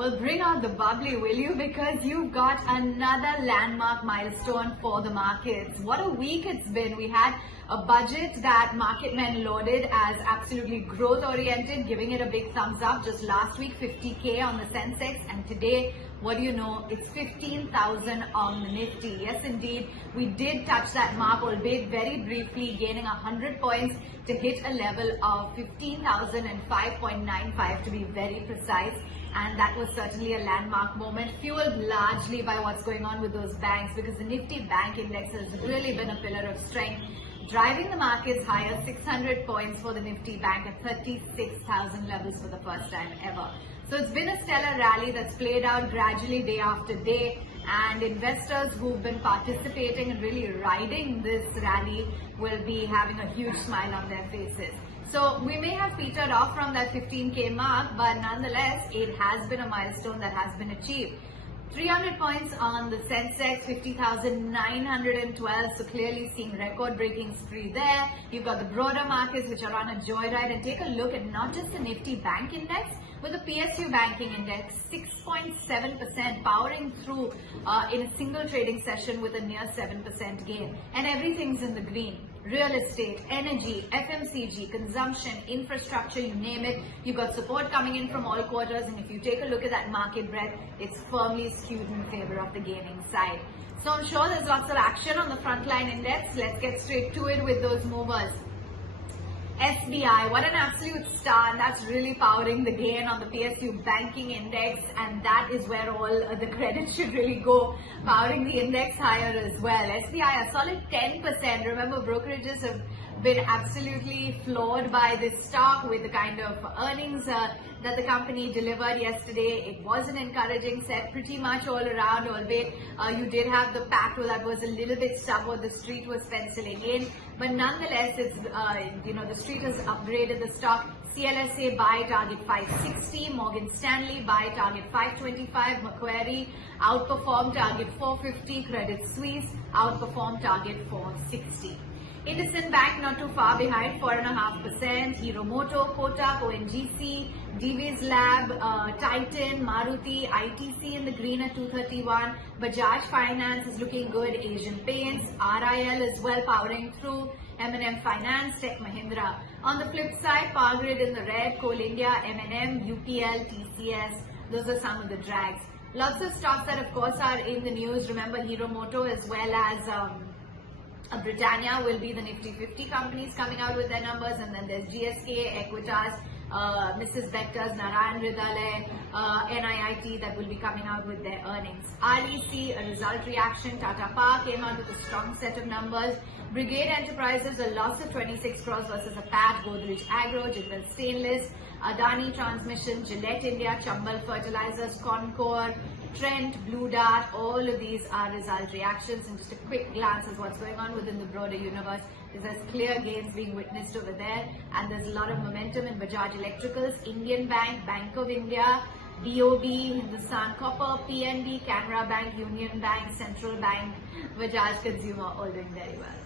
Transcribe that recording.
Well, bring out the bubbly, will you? Because you've got another landmark milestone for the markets. What a week it's been. We had a budget that market men lauded as absolutely growth oriented, giving it a big thumbs up. Just last week, 50K on the Sensex, and today, what do you know, it's 15,000 on the Nifty. Yes, indeed, we did touch that mark, albeit very briefly, gaining 100 points to hit a level of 15,005.95 to be very precise. And that was certainly a landmark moment, fueled largely by what's going on with those banks, because the Nifty Bank Index has really been a pillar of strength, driving the markets higher, 600 points for the Nifty Bank at 36,000 levels for the first time ever. So it's been a stellar rally that's played out gradually day after day, and investors who've been participating and really riding this rally will be having a huge smile on their faces. So we may have petered off from that 15K mark, but nonetheless, it has been a milestone that has been achieved. 300 points on the Sensex, 50,912, so clearly seeing record-breaking spree there. You've got the broader markets which are on a joyride, and take a look at not just the Nifty Bank Index, but the PSU Banking Index, 6.7%, powering through in a single trading session with a near 7% gain. And everything's in the green. Real estate, energy, FMCG, consumption, infrastructure, you name it. You've got support coming in from all quarters, and if you take a look at that market breadth, it's firmly skewed in favor of the gaining side. So I'm sure there's lots of action on the frontline index. Let's get straight to it with those movers. SBI, what an absolute star, and that's really powering the gain on the PSU Banking Index, and that is where all the credit should really go, powering the index higher as well. SBI, a solid 10%. Remember, brokerages have been absolutely floored by this stock with the kind of earnings that the company delivered yesterday. It was an encouraging set pretty much all around, albeit you did have the pack that was a little bit stuck what the street was penciling in, but nonetheless, it's the street has upgraded the stock. CLSA buy target 560, Morgan Stanley buy target 525, Macquarie outperform target 450, Credit Suisse outperform target 460. Hindustan Bank not too far behind, 4.5%. Hero Moto, Kotak, ONGC, Divi's Lab, Titan, Maruti, ITC in the green at 231. Bajaj Finance is looking good. Asian Paints, RIL as well powering through. M&M Finance, Tech Mahindra. On the flip side, Power Grid in the red, Coal India, M&M, UPL, TCS. Those are some of the drags. Lots of stocks that of course are in the news. Remember, Hero Moto as well as Britannia will be the Nifty 50 companies coming out with their numbers, and then there's GSK, Equitas, Mrs. Bector's, Narayan Ridale, NIIT that will be coming out with their earnings. REC, a result reaction. Tata Power came out with a strong set of numbers. Brigade Enterprises, a loss of 26 crores versus a PAT. Godrej Agro, Jindal Stainless, Adani Transmission, Gillette India, Chambal Fertilizers, Concord, Trent, Blue Dart, all of these are result reactions, and just a quick glance at what's going on within the broader universe. There's clear gains being witnessed over there, and there's a lot of momentum in Bajaj Electricals, Indian Bank, Bank of India, BOB, Hindustan Copper, PNB, Canara Bank, Union Bank, Central Bank, Bajaj Consumer, all doing very well.